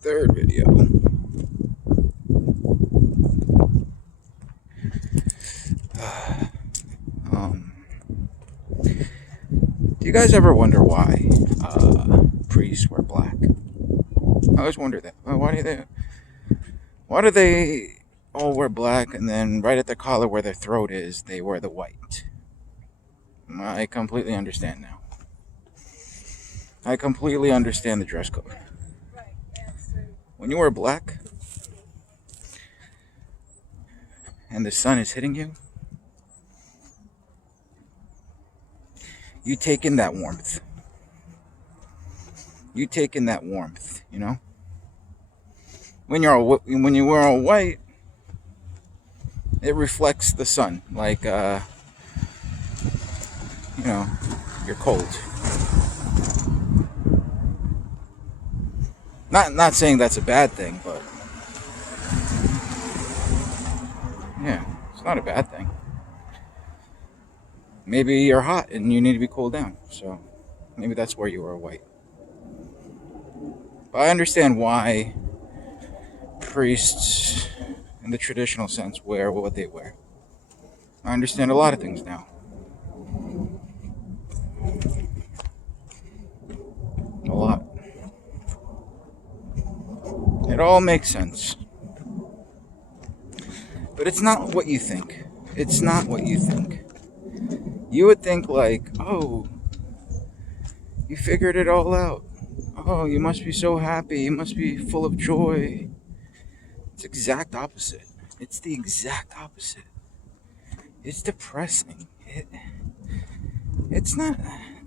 Third video. Do you guys ever wonder why priests wear black? I always wonder that. Why do they all wear black, and then right at the collar where their throat is, they wear the white? I completely understand now. I completely understand the dress code. When you wear black and the sun is hitting you, you take in that warmth. You take in that warmth, you know? When you wear all white, it reflects the sun, like you're cold. Not saying that's a bad thing, but yeah, it's not a bad thing. Maybe you're hot and you need to be cooled down, so maybe that's where you wear white. But I understand why priests, in the traditional sense, wear what they wear. I understand a lot of things now. A lot. It all makes sense. But it's not what you think. It's not what you think. You would think like, oh, you figured it all out. Oh, you must be so happy. You must be full of joy. It's exact opposite. It's the exact opposite. It's depressing. It's not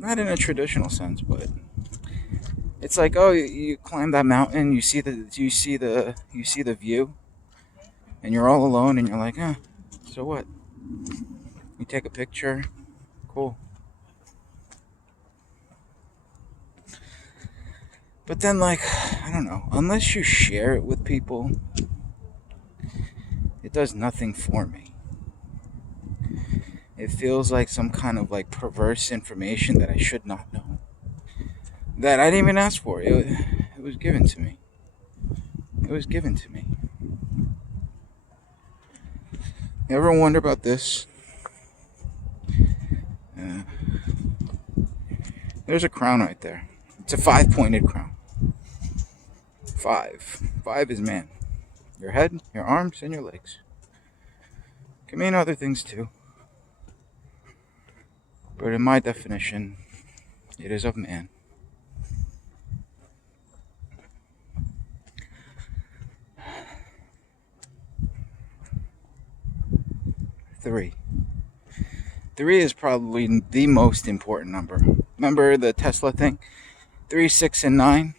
in a traditional sense, but it's like, oh, you climb that mountain, you see the view, and you're all alone, and you're like, so what? You take a picture, cool. But then, like, I don't know, unless you share it with people, it does nothing for me. It feels like some kind of like perverse information that I should not know, that I didn't even ask for. It was given to me. It was given to me. You ever wonder about this? There's a crown right there. It's a 5-pointed crown. 5. 5 is man. Your head, your arms, and your legs. Can mean other things too. But in my definition, it is of man. 3. 3 is probably the most important number. Remember the Tesla thing? 3, 6, and 9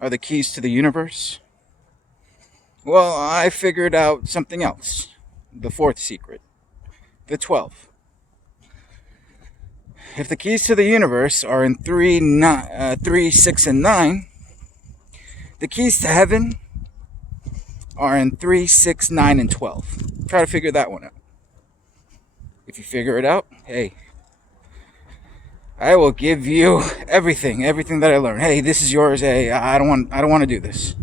are the keys to the universe. Well, I figured out something else. The 4th secret. The 12. If the keys to the universe are in 3, 6, and 9, the keys to heaven are in 3, 6, 9, and 12. Try to figure that one out. If you figure it out, hey, I will give you everything that I learned. Hey, this is yours. Hey, I don't want to do this.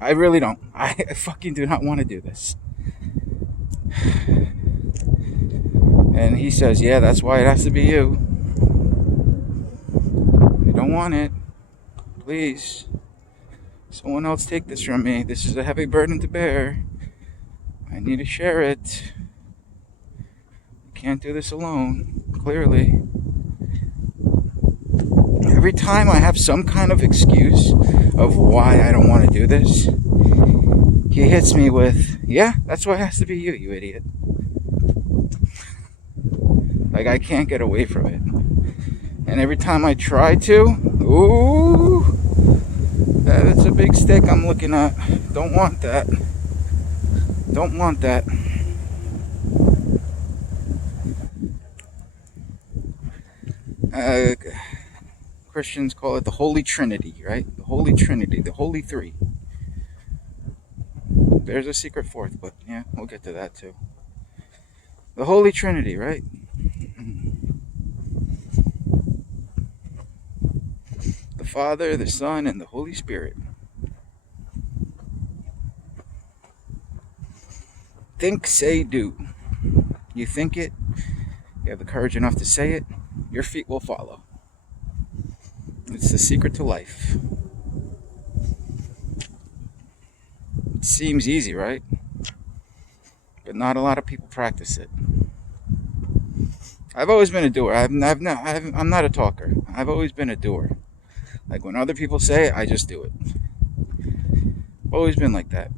I really don't. I fucking do not want to do this. And he says, yeah, that's why it has to be you. I don't want it. Please. Someone else take this from me. This is a heavy burden to bear. I need to share it. I can't do this alone, clearly. Every time I have some kind of excuse of why I don't want to do this, he hits me with, yeah, that's why it has to be you, you idiot. Like, I can't get away from it. And every time I try to, ooh, that's a big stick I'm looking at. Don't want that. Don't want that. Christians call it the Holy Trinity, right? The Holy Trinity, the Holy Three. There's a secret fourth, but yeah, we'll get to that too. The Holy Trinity, right? The Father, the Son, and the Holy Spirit. Think, say, do. You think it, you have the courage enough to say it, your feet will follow. It's the secret to life. It seems easy, right? But not a lot of people practice it. I've always been a doer. I'm not a talker. I've always been a doer. Like when other people say it, I just do it. I've always been like that.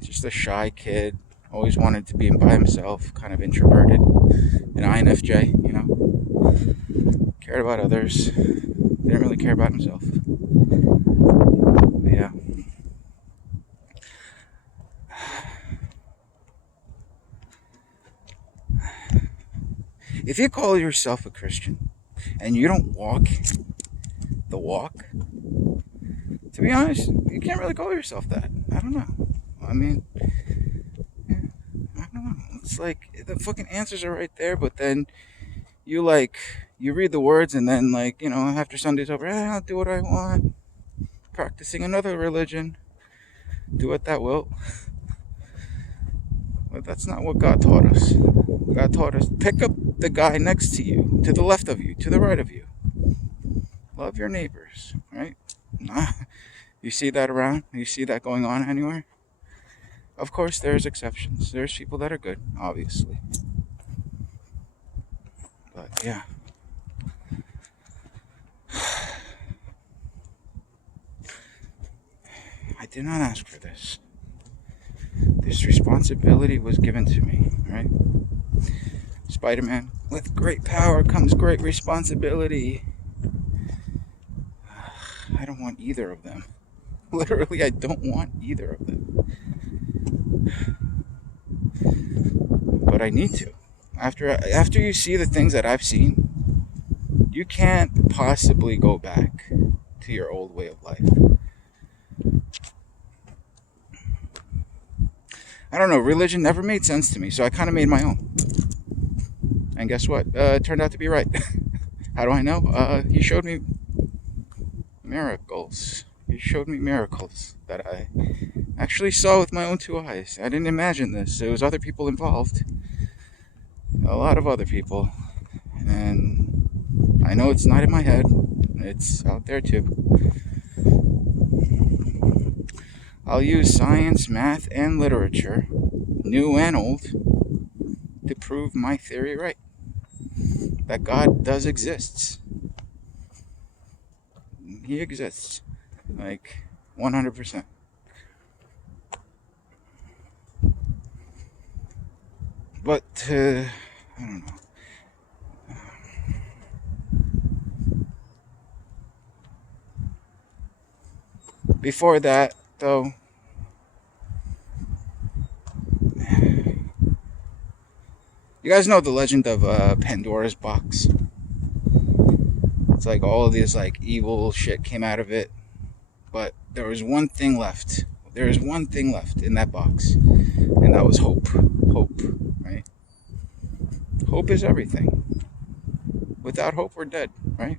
Just a shy kid. Always wanted to be by himself, kind of introverted. An INFJ, you know. Cared about others. Didn't really care about himself. But yeah. If you call yourself a Christian and you don't walk the walk, to be honest, you can't really call yourself that. I don't know. I mean, yeah, I don't know. It's like the fucking answers are right there, but then you read the words and then after Sunday's over, I'll do what I want. Practicing another religion. Do what that will. But that's not what God taught us. God taught us, pick up the guy next to you, to the left of you, to the right of you. Love your neighbors, right? You see that around? You see that going on anywhere? Of course, there's exceptions. There's people that are good, obviously. But, yeah. I did not ask for this. This responsibility was given to me, right? Spider-Man, with great power comes great responsibility. I don't want either of them. Literally, I don't want either of them. But I need to. After you see the things that I've seen, you can't possibly go back to your old way of life. I don't know, religion never made sense to me, so I kind of made my own. And guess what? It turned out to be right. How do I know? He showed me miracles. He showed me miracles that I actually saw with my own two eyes. I didn't imagine this. There was other people involved. A lot of other people. And I know it's not in my head. It's out there too. I'll use science, math, and literature, new and old, to prove my theory right. That God does exist. He exists. 100%. But, I don't know. Before that, though, you guys know the legend of Pandora's box? It's like all of this evil shit came out of it, but there was one thing left. There is one thing left in that box, and that was hope. Hope, right? Hope is everything. Without hope, we're dead, right?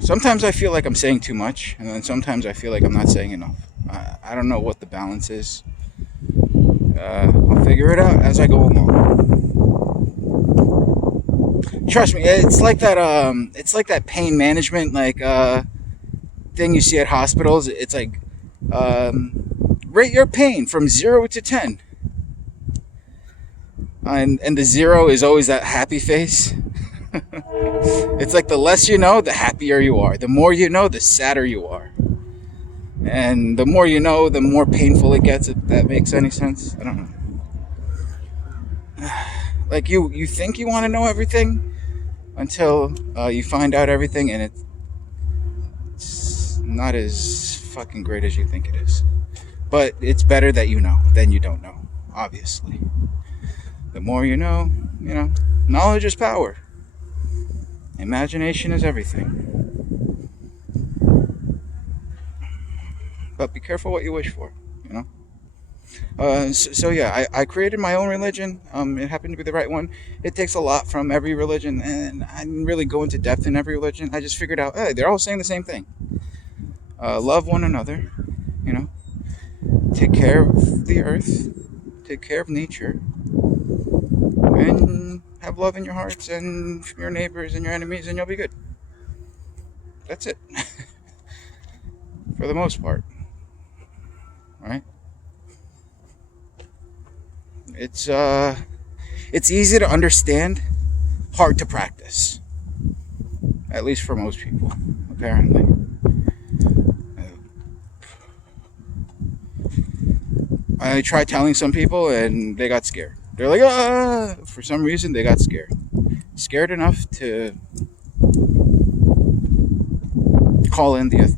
Sometimes I feel like I'm saying too much, and then sometimes I feel like I'm not saying enough. I don't know what the balance is. I'll figure it out as I go along. Trust me, it's like that. It's like that pain management thing you see at hospitals. It's like rate your pain from 0 to 10, and the 0 is always that happy face. It's like the less you know, the happier you are. The more you know, the sadder you are. And the more you know, the more painful it gets, if that makes any sense. I don't know. Like you think you want to know everything until you find out everything, and it's not as fucking great as you think it is. But it's better that you know than you don't know, obviously. The more you know, knowledge is power. Imagination is everything. But be careful what you wish for, So yeah, I created my own religion. It happened to be the right one. It takes a lot from every religion, and I didn't really go into depth in every religion. I just figured out, hey, they're all saying the same thing. Love one another, you know, take care of the earth, take care of nature, and have love in your hearts and your neighbors and your enemies, and you'll be good. That's it, for the most part, right? It's easy to understand, hard to practice. At least for most people, apparently. I tried telling some people and they got scared. They're like, ah! For some reason, they got scared. Scared enough to call in just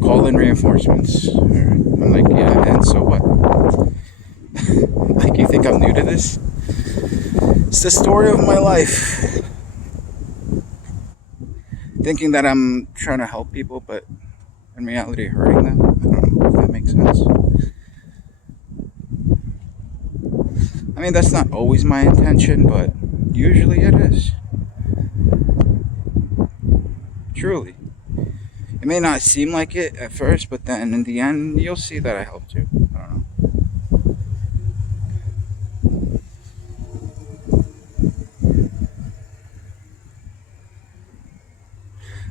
call in reinforcements. I'm like, yeah, and so what? Like, you think I'm new to this? It's the story of my life. Thinking that I'm trying to help people, but in reality hurting them. I don't know if that makes sense. I mean, that's not always my intention, but usually it is. Truly. It may not seem like it at first, but then in the end, you'll see that I helped you. I don't know.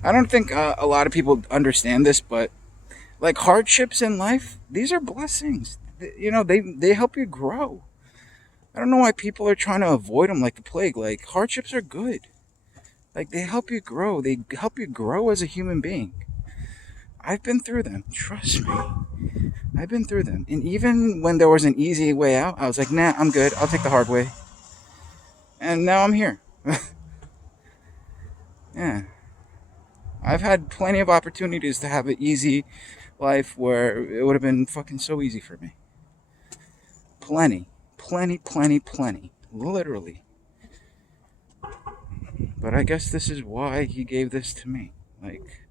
I don't think a lot of people understand this, but like hardships in life, these are blessings. You know, they help you grow. I don't know why people are trying to avoid them like the plague. Like, hardships are good. Like, they help you grow. They help you grow as a human being. I've been through them. Trust me. I've been through them. And even when there was an easy way out, I was like, nah, I'm good. I'll take the hard way. And now I'm here. Yeah. I've had plenty of opportunities to have an easy life where it would have been fucking so easy for me. Plenty. Plenty. Literally. But I guess this is why he gave this to me. Like,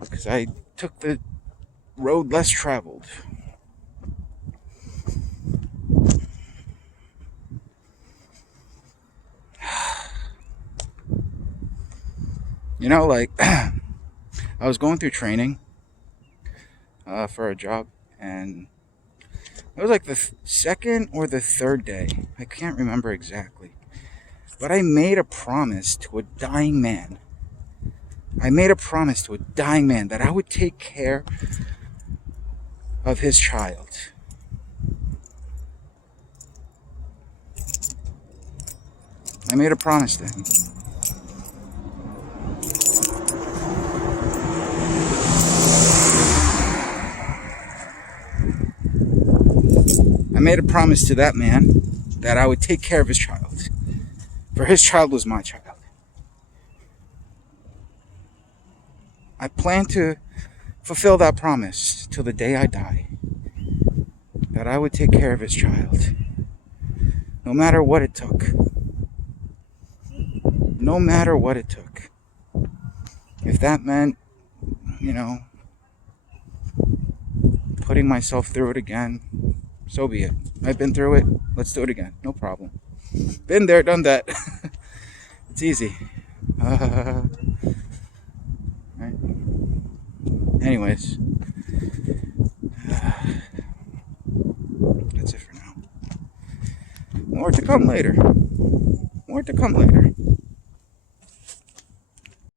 because I took the road less traveled. You know, like, I was going through training for a job, and it was like the second or the third day. I can't remember exactly. But I made a promise to a dying man. That I would take care of his child. I made a promise to him. I made a promise to that man that I would take care of his child. For his child was my child. I plan to fulfill that promise till the day I die. That I would take care of his child. No matter what it took. No matter what it took. If that meant, you know, putting myself through it again, so be it. I've been through it. Let's do it again. No problem. Been there, done that. It's easy. Right. Anyways. That's it for now. More to come later.